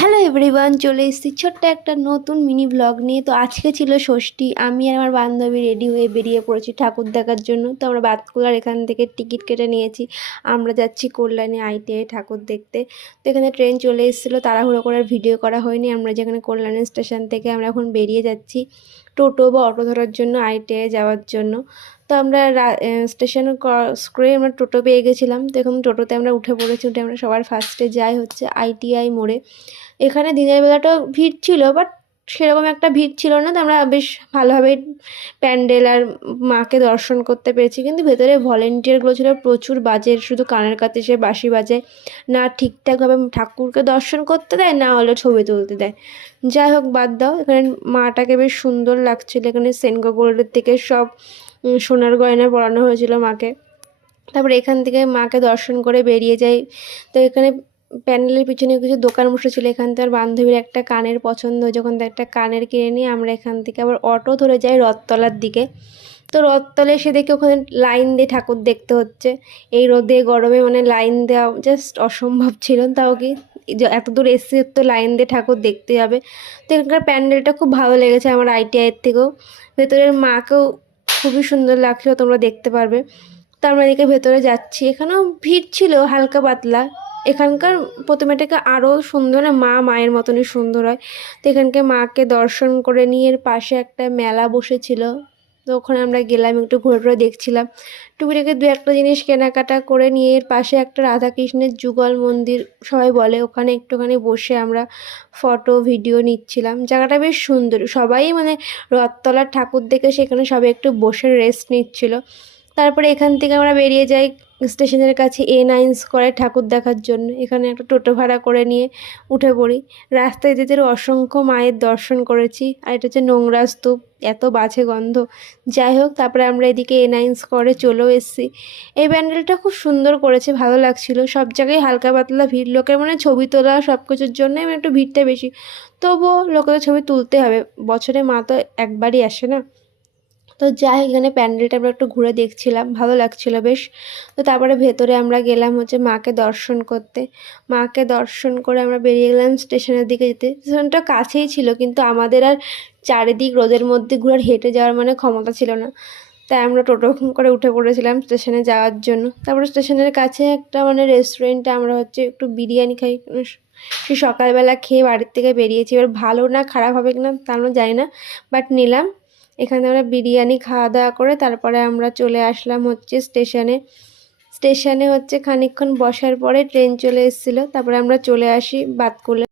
Hello everyone, চলে এসেছি ছোট্ট একটা নতুন মিনি ব্লগ নিয়ে। তো আজকে ছিল ষষ্ঠী, আমি আর আমার বান্ধবী রেডি হয়ে বেরিয়ে পড়েছি ঠাকুর দেখার জন্য। তো আমরা বাতকুলার এখান থেকে টিকিট কেটে নিয়েছি, আমরা যাচ্ছি কল্যাণী ITI ঠাকুর দেখতে। তো এখানে ট্রেন চলে এসেছিলো, তাড়াহুড়ো করে ভিডিও করা হয়নি। আমরা যেখানে কল্যাণী স্টেশন থেকে আমরা এখন বেরিয়ে যাচ্ছি টোটো বা অটো ধরার জন্য ITI যাওয়ার জন্য। তো আমরা স্টেশন ক্রস করে আমরা টোটো পেয়ে গেছিলাম। তো এখন টোটোতে আমরা উঠে পড়েছি। উঠে আমরা সবার ফার্স্টে যাই হচ্ছে ITI মোড়ে। এখানে দিনের বেলাটাও ভিড় ছিল, বাট সেরকম একটা ভিড় ছিল না। তো আমরা বেশ ভালোভাবে প্যান্ডেল আর মাকে দর্শন করতে পেরেছি। কিন্তু ভেতরে ভলেন্টিয়ারগুলো ছিল প্রচুর বাজে, শুধু কানের কাছে সে বাঁশি বাজায়, না ঠিকঠাকভাবে ঠাকুরকে দর্শন করতে দেয়, না হলে ছবি তুলতে দেয়। যাই হোক, বাদ দাও। এখানে মাটাকে বেশ সুন্দর লাগছিল। এখানে সেনগো গোল্ডের থেকে সব সোনার গয়না পরানো হয়েছিল মাকে। তারপরে এখান থেকে মাকে দর্শন করে বেরিয়ে যাই। তো এখানে প্যান্ডেলের পিছনে কিছু দোকান বসেছিল। এখান থেকে আমার বান্ধবীর একটা কানের পছন্দ, যখন একটা কানের কিনে নিয়ে আমরা এখান থেকে আবার অটো ধরে যাই রথতলার দিকে। তো রথতলে এসে দেখি ওখানে লাইন দিয়ে ঠাকুর দেখতে হচ্ছে। এই রোদে গরমে মানে লাইন দেওয়া জাস্ট অসম্ভব ছিল। তাও কি এত দূর এসে তো লাইন দিয়ে ঠাকুর দেখতে হবে। তো এখানকার প্যান্ডেলটা খুব ভালো লেগেছে আমার ITIয়ের থেকেও। ভেতরের মাকেও খুবই সুন্দর লাগছিল, তোমরা দেখতে পারবে। তো আমরা এদিকে ভেতরে যাচ্ছি। এখানেও ভিড় ছিল হালকা পাতলা। এখানকার প্রতিমাটাকে আরও সুন্দর, না মায়ের মতনই সুন্দর হয়। তো এখানকে মাকে দর্শন করে নিয়ে এর পাশে একটা মেলা বসেছিল। তো ওখানে আমরা গেলাম, একটু ঘুরে ঘুরে দেখছিলাম। টুকিটাকি দু একটা জিনিস কেনাকাটা করে নিয়ে এর পাশে একটা রাধাকৃষ্ণের যুগল মন্দির সবাই বলে, ওখানে একটুখানি বসে আমরা ফটো ভিডিও নিচ্ছিলাম। জায়গাটা বেশ সুন্দর, সবাই মানে রথতলার ঠাকুর দেখে সেখানে সবাই একটু বসে রেস্ট নিচ্ছিল। তারপরে এখান থেকে আমরা বেরিয়ে যাই স্টেশনের কাছে A9 স্কোয়ারে ঠাকুর দেখার জন্য। এখানে একটা টোটো ভাড়া করে নিয়ে উঠে পড়ি। রাস্তায় যেতে অসংখ্য মায়ের দর্শন করেছি। আর এটা হচ্ছে নোংরা স্তূপ, এত বাজে গন্ধ। যাই হোক, তারপরে আমরা এদিকে A9 স্কোয়ারে চলেও এসেছি। এই প্যান্ডেলটা খুব সুন্দর করেছে, ভালো লাগছিল। সব জায়গায় হালকা পাতলা ভিড়, লোকের মানে ছবি তোলা সব কিছুর জন্যই মানে একটু ভিড়টা বেশি। তবুও লোকেদের ছবি তুলতে হবে, বছরে মা তো একবারই আসে না। তো যাই, এখানে প্যান্ডেলটা আমরা একটু ঘুরে দেখছিলাম, ভালো লাগছিল বেশ। তো তারপরে ভেতরে আমরা গেলাম হচ্ছে মাকে দর্শন করতে। মাকে দর্শন করে আমরা বেরিয়ে গেলাম স্টেশনের দিকে যেতে। স্টেশনটা কাছেই ছিল, কিন্তু আমাদের আর চারিদিক রোদের মধ্যে ঘুরে হেঁটে যাওয়ার মানে ক্ষমতা ছিল না। তাই আমরা টোটো করে উঠে পড়েছিলাম স্টেশনে যাওয়ার জন্য। তারপরে স্টেশনের কাছে একটা মানে রেস্টুরেন্টে আমরা হচ্ছে একটু বিরিয়ানি খাই। সেই সকালবেলা খেয়ে বাড়ির থেকে বেরিয়েছি। এবার ভালো না খারাপ হবে কিনা তা আমরা জানি না, বাট নিলাম। এখানে আমরা বিরিয়ানি খাওয়া দাওয়া করে তারপরে আমরা চলে আসলাম হচ্ছে স্টেশনে। স্টেশনে হচ্ছে খানিকক্ষণ বসার পরে ট্রেন চলে এসেছিলো। তারপরে আমরা চলে আসি বাতকুলা।